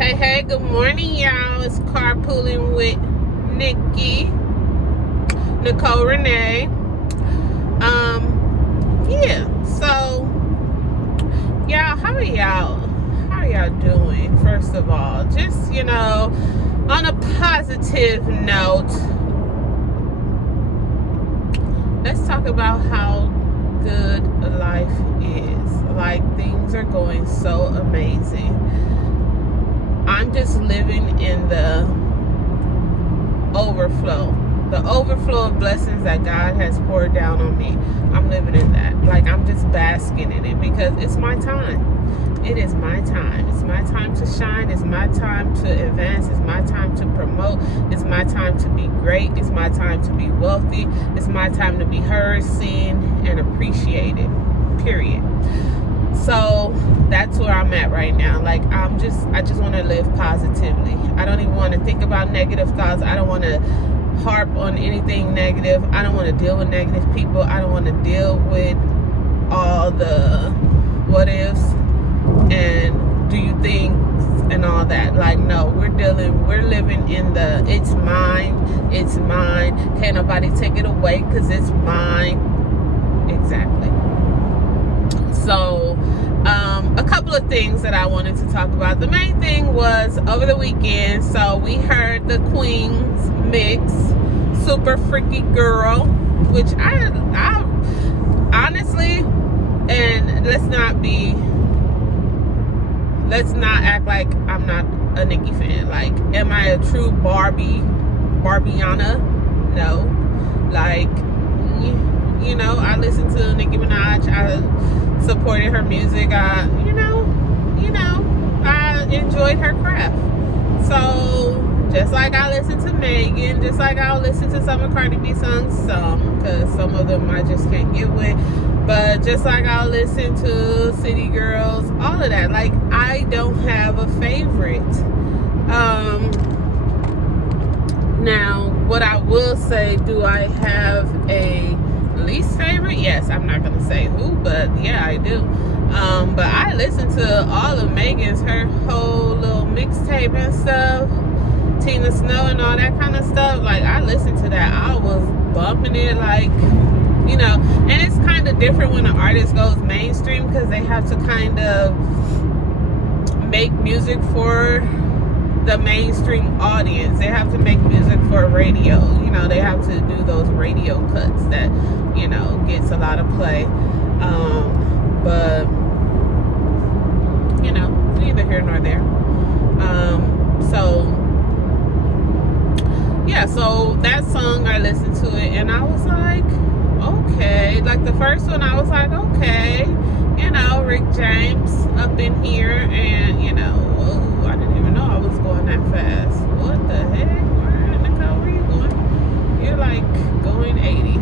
Hey, good morning, y'all. It's carpooling with Nikki, Nicole Renee. Yeah. So, y'all, how are y'all doing? First of all, just on a positive note, let's talk about how good life is. Like, things are going so amazing. I'm just living in the overflow of blessings that God has poured down on me. I'm living in that. Like, I'm just basking in it because it's my time. It is my time. It's my time to shine. It's my time to advance. It's my time to promote. It's my time to be great. It's my time to be wealthy. It's my time to be heard, seen, and appreciated. Period. So that's where I'm at right now. Like, I just want to live positively. I don't even want to think about negative thoughts. I don't want to harp on anything negative. I don't want to deal with negative people. I don't want to deal with all the what ifs and do you think and all that. Like, no, we're living in the it's mine. Can't nobody take it away because it's mine. Exactly. So, a couple of things that I wanted to talk about. The main thing was over the weekend. So we heard the Queen's mix, Super Freaky Girl, which I honestly, and let's not act like I'm not a Nicki fan. Like, am I a true Barbiana? No. Like, I listen to Nicki Minaj. I supported her music. I enjoyed her craft. So, just like I listen to Megan, just like I'll listen to some of Cardi B songs, because some of them I just can't get with. But just like I'll listen to City Girls, all of that. Like, I don't have a favorite. Now, what I will say, do I have a least favorite? Yes, I'm not gonna say who, but yeah, I do. But I listened to all of Megan's, her whole little mixtape and stuff, Tina Snow and all that kind of stuff. Like, I listened to that. I was bumping it, like, and it's kind of different when an artist goes mainstream because they have to kind of make music for the mainstream audience. They have to make music for radio. They have to do those radio cuts that, gets a lot of play. But, neither here nor there. So that song, I listened to it and I was like, okay. Like, the first one, I was like, okay. Rick James up in here and, whoa, I didn't even know I was going that fast. What the heck? Nicole, where you going? You're like going 80.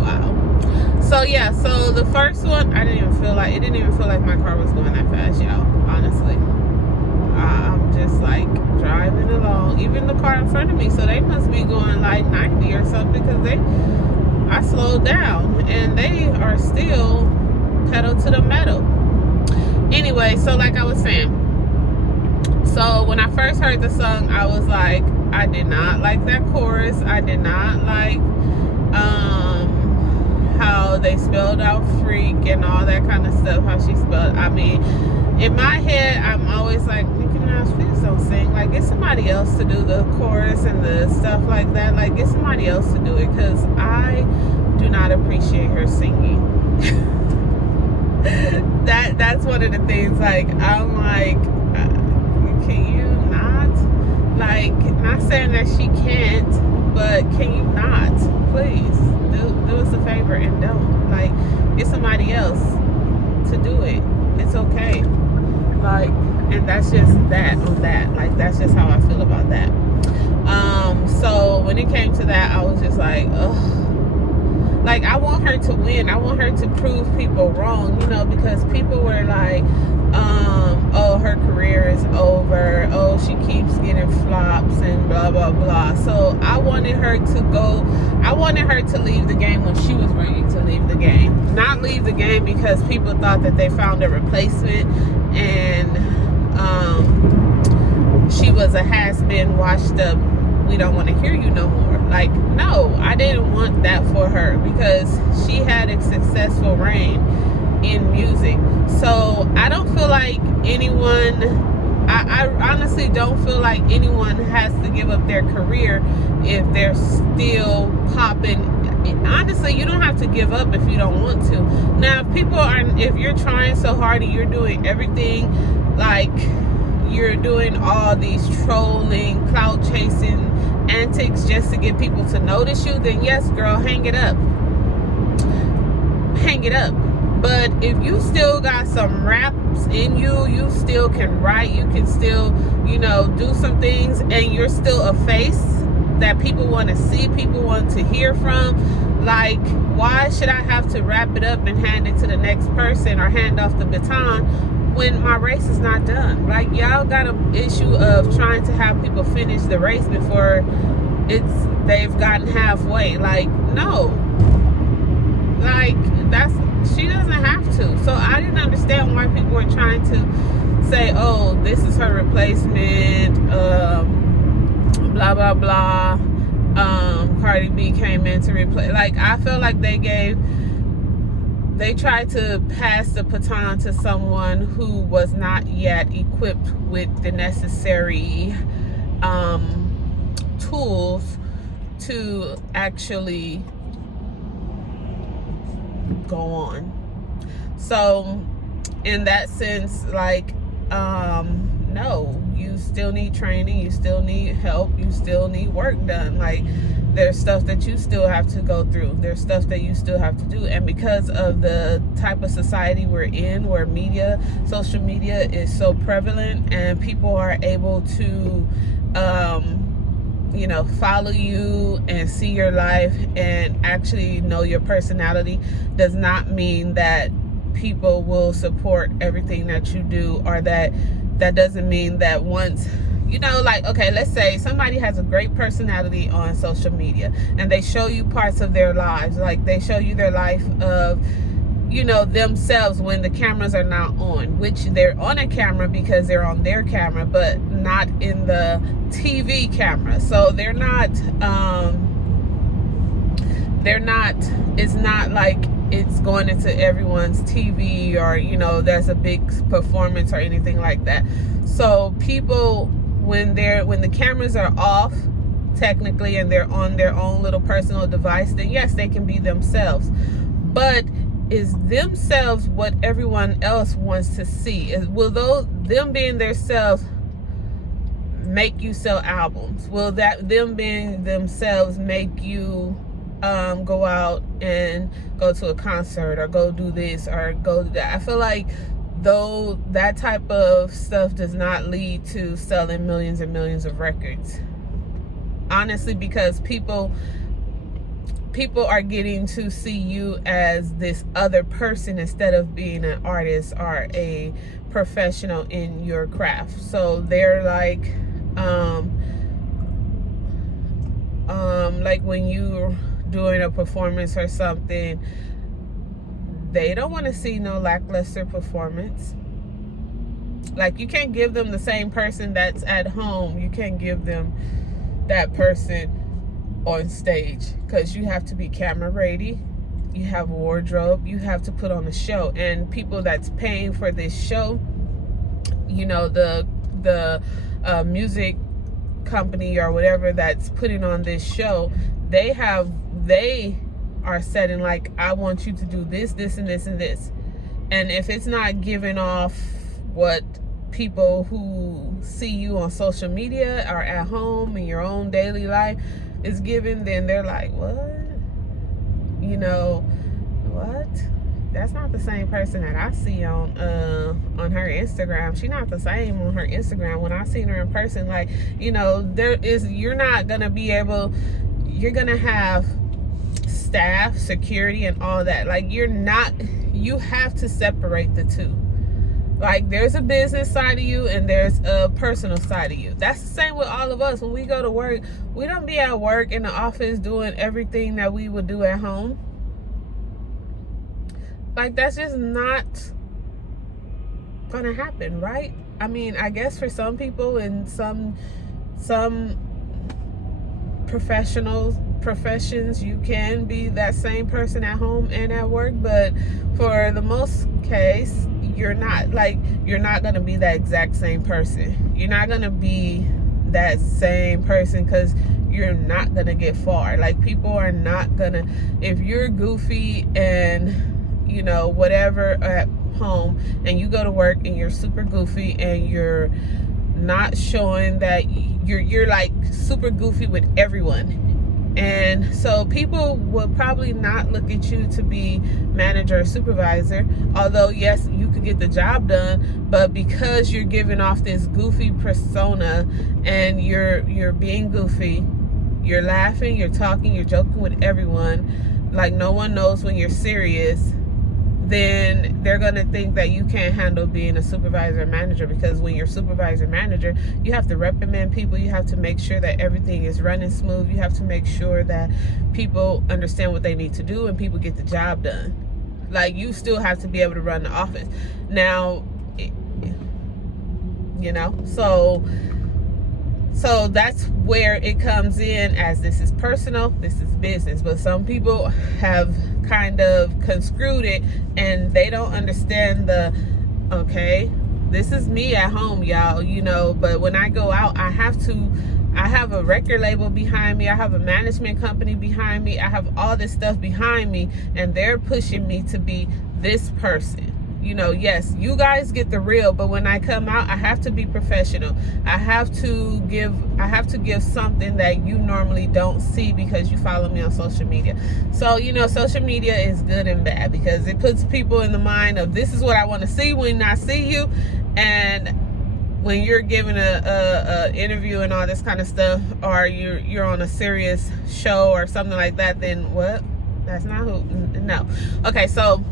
Wow. So yeah, so the first one, it didn't even feel like my car was going that fast, y'all. Honestly, I'm just like driving along. Even the car in front of me, so they must be going like 90 or something because I slowed down and they are still pedal to the metal. Anyway, so like I was saying, so when I first heard the song, I was like, I did not like that chorus. I did not like how they spelled out freak and all that kind of stuff, how she spelled. I mean, in my head, I'm always like, Nicki Minaj, please don't sing. Like, get somebody else to do the chorus and the stuff like that. Like, get somebody else to do it because I do not appreciate her singing. That's one of the things. Like, I'm like, can you not? Like, not saying that she can't, but can you not? Please do us a favor and don't. Like, get somebody else to do it. It's okay. Like, and that's just that on that. Like, that's just how I feel about that. So when it came to that, I was just like, ugh. Like, I want her to win. I want her to prove people wrong, because people were like, oh, her career is over. Oh, she keeps getting flops and blah, blah, blah. So I wanted her to leave the game when she was ready to leave the game. Not leave the game because people thought that they found a replacement and was a has-been, washed up, we don't want to hear you no more. Like, no, I didn't want that for her, because she had a successful reign in music. So I don't feel like anyone, I honestly don't feel like anyone has to give up their career if they're still popping. Honestly, you don't have to give up if you don't want to. Now, if you're trying so hard and you're doing everything, like you're doing all these trolling, clout chasing antics just to get people to notice you, then yes, girl, hang it up. Hang it up. But if you still got some raps in you, you still can write, you can still, do some things, and you're still a face that people want to see, people want to hear from, like, why should I have to wrap it up and hand it to the next person or hand off the baton when my race is not done? Like, y'all got an issue of trying to have people finish the race before they've gotten halfway. Like, no. Like, she doesn't have to. So I didn't understand why people were trying to say, oh, this is her replacement, blah blah blah. Cardi B came in to replace. Like, I feel like they tried to pass the baton to someone who was not yet equipped with the necessary tools to actually go on. So in that sense, like, no, you still need training, you still need help, you still need work done. Like, there's stuff that you still have to go through, there's stuff that you still have to do. And because of the type of society we're in, where social media is so prevalent, and people are able to follow you and see your life and actually know your personality, does not mean that people will support everything that you do, or that doesn't mean that once, like, okay, let's say somebody has a great personality on social media and they show you parts of their lives, like they show you their life of, themselves when the cameras are not on, which they're on a camera because they're on their camera, but not in the TV camera. So they're not, it's not like it's going into everyone's TV, or, there's a big performance or anything like that. So people, when the cameras are off, technically, and they're on their own little personal device, then yes, they can be themselves. But is themselves what everyone else wants to see? Will them being themselves make you sell albums? Will them being themselves make you go out and go to a concert, or go do this, or go do that? I feel like that type of stuff does not lead to selling millions and millions of records, honestly, because people are getting to see you as this other person instead of being an artist or a professional in your craft. So they're like when you're doing a performance or something, they don't want to see no lackluster performance. Like, you can't give them the same person that's at home. You can't give them that person on stage, because you have to be camera ready, you have a wardrobe, you have to put on a show. And people that's paying for this show, the music company or whatever that's putting on this show, they are setting, like, I want you to do this, this, and this, and this. And if it's not giving off what people who see you on social media or at home in your own daily life is giving, then they're like, what? What? That's not the same person that I see on her Instagram. She's not the same on her Instagram. When I seen her in person, like, you're not gonna be able, you're gonna have staff, security, and all that. Like, you have to separate the two. Like, there's a business side of you and there's a personal side of you. That's the same with all of us. When we go to work, we don't be at work in the office doing everything that we would do at home. Like, that's just not gonna happen, right? I mean, I guess for some people in some some professions you can be that same person at home and at work, but for the most case you're not. Like, you're not going to be that exact same person. You're not going to be that same person, because you're not going to get far. Like, people are not going to, if you're goofy and you know whatever at home, and you go to work and you're super goofy and you're not showing that you're like super goofy with everyone, and so people will probably not look at you to be manager or supervisor. Although yes, you could get the job done, but because you're giving off this goofy persona and you're being goofy, you're laughing, you're talking, you're joking with everyone, like no one knows when you're serious, then they're going to think that you can't handle being a supervisor or manager. Because when you're supervisor manager, you have to reprimand people, you have to make sure that everything is running smooth, you have to make sure that people understand what they need to do and people get the job done. Like, you still have to be able to run the office. Now, you know, so that's where it comes in, as this is personal, this is business. But some people have kind of construed it, and they don't understand okay, this is me at home, y'all, you know, but when I go out, I have a record label behind me, I have a management company behind me, I have all this stuff behind me, and they're pushing me to be this person. You know, yes, you guys get the real, but when I come out, I have to be professional. I have to give something that you normally don't see because you follow me on social media. So, you know, social media is good and bad, because it puts people in the mind of, this is what I want to see when I see you. And when you're giving a interview and all this kind of stuff, or you're on a serious show or something like that, then what? That's not who. No. Okay, so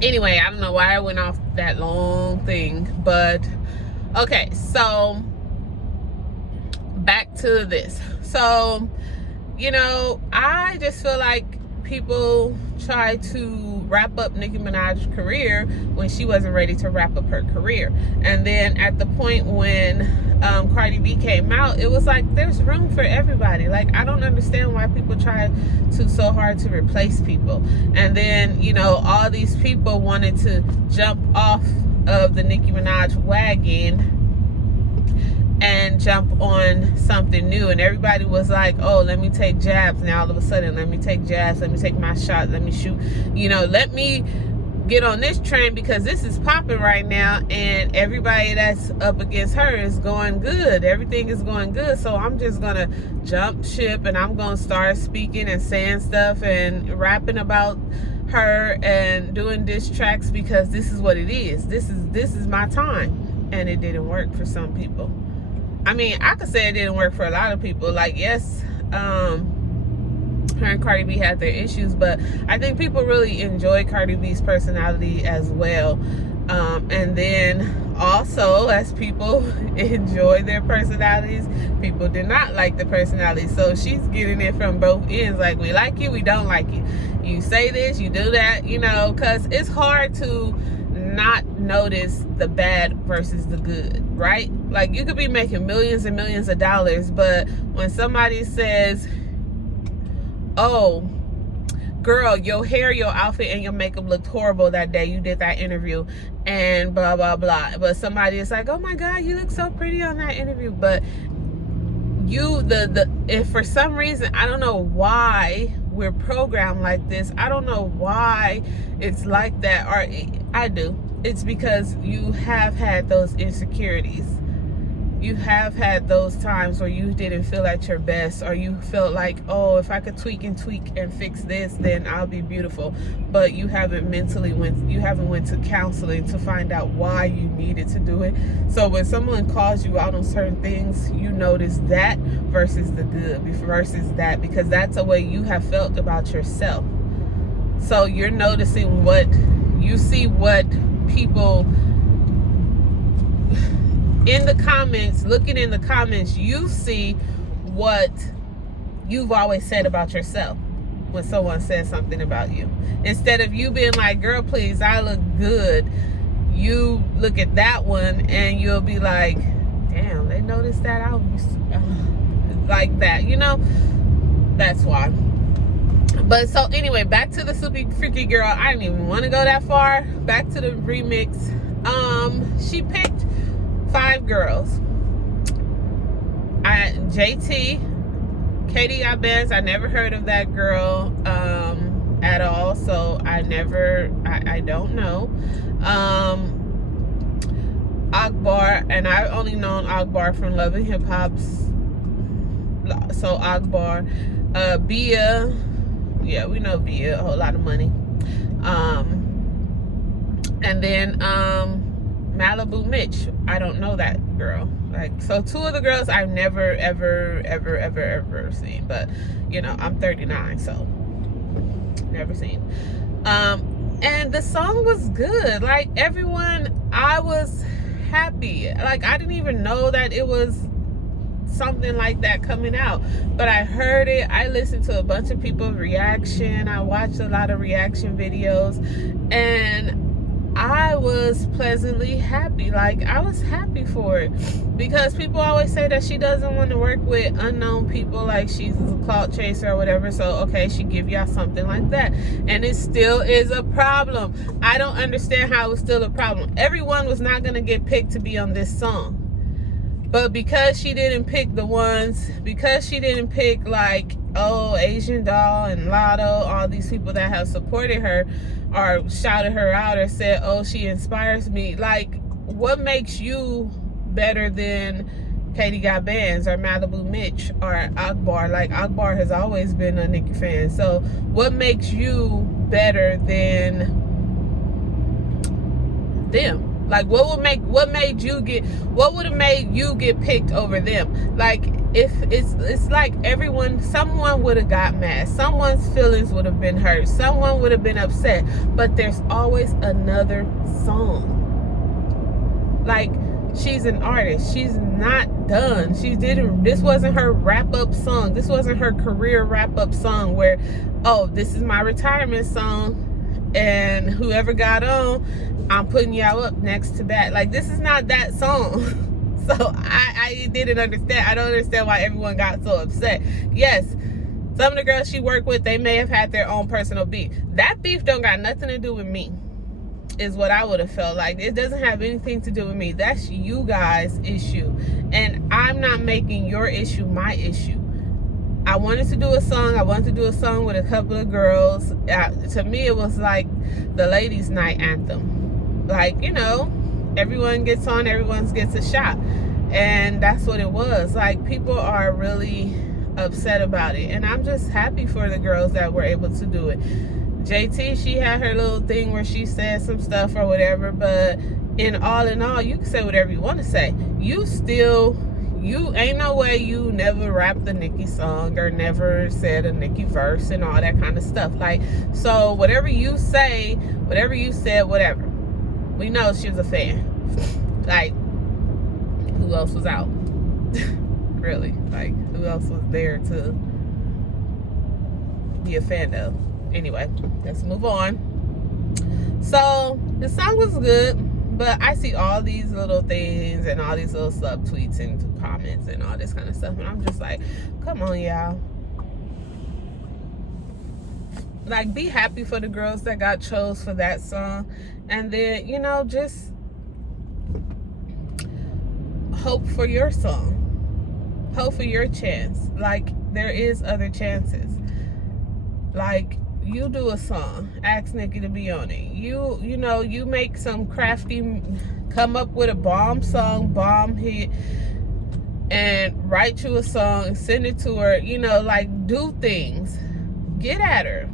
anyway, I don't know why I went off that long thing, but okay, so back to this. So, you know, I just feel like people try to wrap up Nicki Minaj's career when she wasn't ready to wrap up her career. And then at the point when Cardi B came out, it was like, there's room for everybody. Like, I don't understand why people try so hard to replace people. And then, you know, all these people wanted to jump off of the Nicki Minaj wagon and jump on something new, and everybody was like, oh, let me take jabs. Now all of a sudden, let me take jabs, let me take my shot, let me shoot, you know, let me get on this train because this is popping right now, and everybody that's up against her is going good, everything is going good, so I'm just gonna jump ship and I'm gonna start speaking and saying stuff and rapping about her and doing diss tracks, because this is what it is. This is my time. And it didn't work for some people. I mean, I could say it didn't work for a lot of people. Like, yes, her and Cardi B had their issues, but I think people really enjoy Cardi B's personality as well. And then also, as people enjoy their personalities, people did not like the personality. So she's getting it from both ends. Like, we like you, we don't like you. You say this, you do that, you know, because it's hard to not notice the bad versus the good, right? Like, you could be making millions and millions of dollars, but when somebody says, oh, girl, your hair, your outfit, and your makeup looked horrible that day you did that interview, and blah blah blah, but somebody is like, oh my god, you look so pretty on that interview, but you if for some reason, I don't know why we're programmed like this, I don't know why it's like that, or I do. It's because you have had those insecurities. You have had those times where you didn't feel at your best, or you felt like, oh, if I could tweak and fix this, then I'll be beautiful. But you haven't went to counseling to find out why you needed to do it. So when someone calls you out on certain things, you notice that versus the good, versus that, because that's the way you have felt about yourself. So you're noticing what you see, what people in the comments, looking in the comments, you see what you've always said about yourself when someone says something about you. Instead of you being like, girl, please, I look good, you look at that one and you'll be like, damn, they noticed that album like that, you know. That's why. But so anyway, back to the Super Freaky Girl. I didn't even want to go that far. Back to the remix. She picked 5 girls. JT, Katie Got Bands. I never heard of that girl at all, so I don't know. Akbar, and I've only known Akbar from Love and Hip Hop's. So Akbar, Bia, yeah, we know Bia, a whole lot of money. And then Malibu Mitch, I don't know that girl. Like, so 2 of the girls I've never ever seen, but you know, I'm 39, so never seen. And the song was good. Like, everyone, I was happy. Like, I didn't even know that it was something like that coming out, but I heard it. I listened to a bunch of people's reaction. I watched a lot of reaction videos, and I was pleasantly happy. Like, I was happy for it, because people always say that she doesn't want to work with unknown people, like she's a clout chaser or whatever. So okay, she give y'all something like that, and it still is a problem. I don't understand how it was still a problem. Everyone was not going to get picked to be on this song. But because she didn't pick the ones, because she didn't pick, like, oh, Asian Doll and Lotto, all these people that have supported her or shouted her out or said, oh, she inspires me. Like, what makes you better than Katie Got Bands or Malibu Mitch or Akbar? Like, Akbar has always been a Nicki fan. So what makes you better than them? Like, what would have made you get picked over them? Like, if it's like someone would have got mad, someone's feelings would have been hurt, someone would have been upset, but there's always another song. Like, she's an artist, she's not done. This wasn't her wrap-up song, this wasn't her career wrap-up song where, oh, this is my retirement song, and whoever got on, I'm putting y'all up next to bat. Like, this is not that song. So I didn't understand. I don't understand why everyone got so upset. Yes, some of the girls she worked with, they may have had their own personal beef. That beef don't got nothing to do with me, is what I would have felt like. It doesn't have anything to do with me. That's you guys' issue, and I'm not making your issue my issue. I wanted to do a song. I wanted to do a song with a couple of girls. To me, it was like the ladies' night anthem. Like, you know, everyone gets on, everyone gets a shot. And that's what it was. Like, people are really upset about it. And I'm just happy for the girls that were able to do it. JT, she had her little thing where she said some stuff or whatever. But in all, you can say whatever you want to say. You ain't no way you never rapped a Nicki song or never said a Nicki verse and all that kind of stuff. Like, so whatever you say, whatever you said, whatever, we know she was a fan. Like, who else was out? Really, like, who else was there to be a fan of? Anyway, let's move on. So the song was good, but I see all these little things and all these little subtweets and comments and all this kind of stuff, and I'm just like, come on, y'all. Like, be happy for the girls that got chose for that song, and then, you know, just hope for your song, hope for your chance. Like, there is other chances. Like, you do a song, ask Nicki to be on it. You know, you make some crafty, come up with a bomb song, bomb hit, and write you a song, send it to her. You know, like, do things, get at her.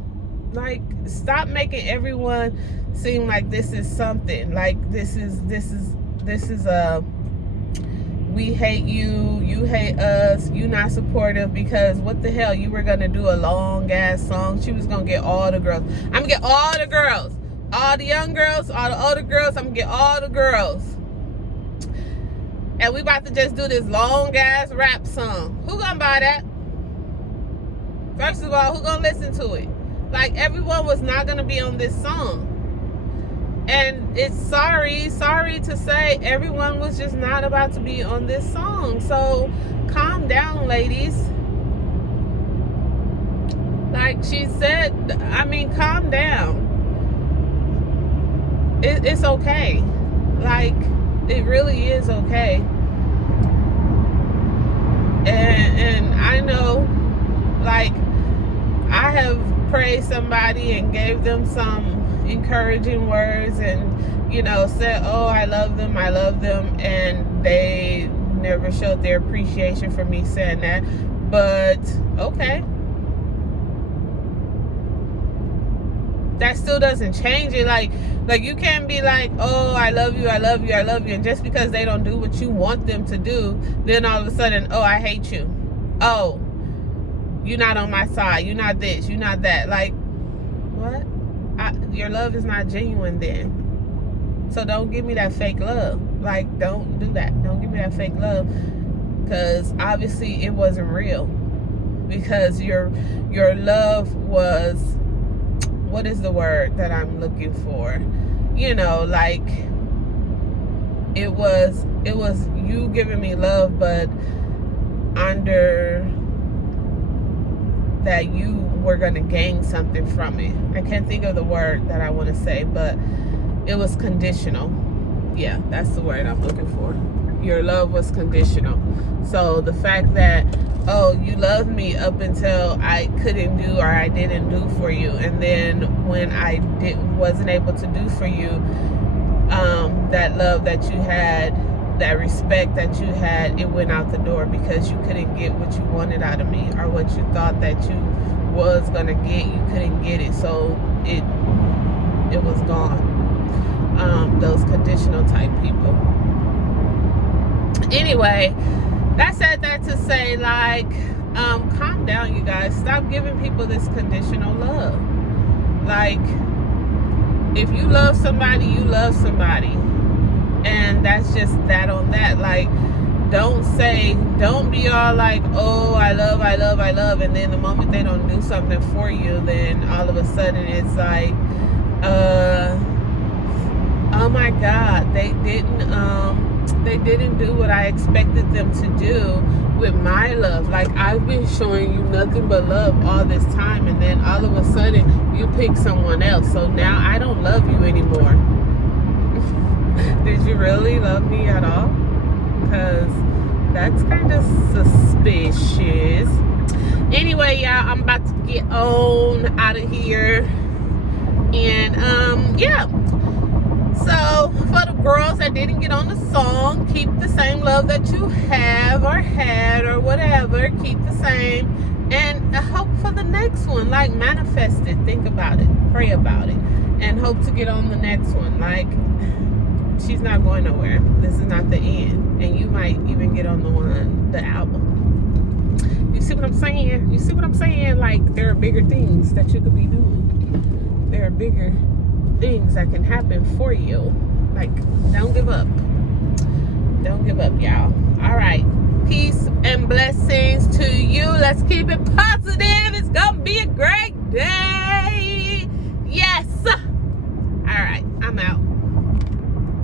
Like, stop making everyone seem like this is something. Like, this is a, we hate you, you hate us, you not supportive, because what the hell, you were gonna do a long ass song. She was gonna get all the girls. I'm gonna get all the girls, all the young girls, all the older girls. I'm gonna get all the girls, and we about to just do this long ass rap song. Who gonna buy that? First of all, who gonna listen to it? Like, everyone was not gonna be on this song. And it's sorry to say, everyone was just not about to be on this song. So calm down, ladies. Like she said, I mean, calm down. It's okay. Like, it really is okay. And I know, like, I have praised somebody and gave them some encouraging words and, you know, said, oh, I love them, and they never showed their appreciation for me saying that. But okay, that still doesn't change it. Like you can't be like, oh, I love you, and just because they don't do what you want them to do, then all of a sudden, oh, I hate you, oh, you're not on my side, you're not this, you're not that. Like, what? Your love is not genuine then. So don't give me that fake love. Like, don't do that. Don't give me that fake love, because obviously it wasn't real. Because your love was, what is the word that I'm looking for? You know, like, it was you giving me love, but under that you were going to gain something from it. I can't think of the word that I want to say, but it was conditional. Yeah, that's the word I'm looking for. Your love was conditional. So the fact that, oh, you loved me up until I couldn't do, or I didn't do for you, and then when I wasn't able to do for you, that love that you had, that respect that you had, it went out the door because you couldn't get what you wanted out of me, or what you thought that you was gonna get. You couldn't get it, so it was gone. Those conditional type people. Anyway, I said that to say, like, calm down, you guys. Stop giving people this conditional love. Like, if you love somebody, you love somebody. And that's just that on that. Like, don't be all like, oh, I love, and then the moment they don't do something for you, then all of a sudden it's like, oh my God, they didn't do what I expected them to do with my love. Like, I've been showing you nothing but love all this time, and then all of a sudden you pick someone else. So now I don't love you anymore. Did you really love me at all? Because that's kind of suspicious. Anyway, y'all, I'm about to get on out of here. And yeah. So for the girls that didn't get on the song, keep the same love that you have or had or whatever. Keep the same, and hope for the next one. Like, manifest it, think about it, pray about it, and hope to get on the next one. Like, she's not going nowhere. This is not the end, and you might even get on the album. You see what I'm saying? You see what I'm saying? Like, there are bigger things that you could be doing. There are bigger things that can happen for you. Like, don't give up. Don't give up, y'all. All right, peace and blessings to you. Let's keep it positive. It's gonna be a great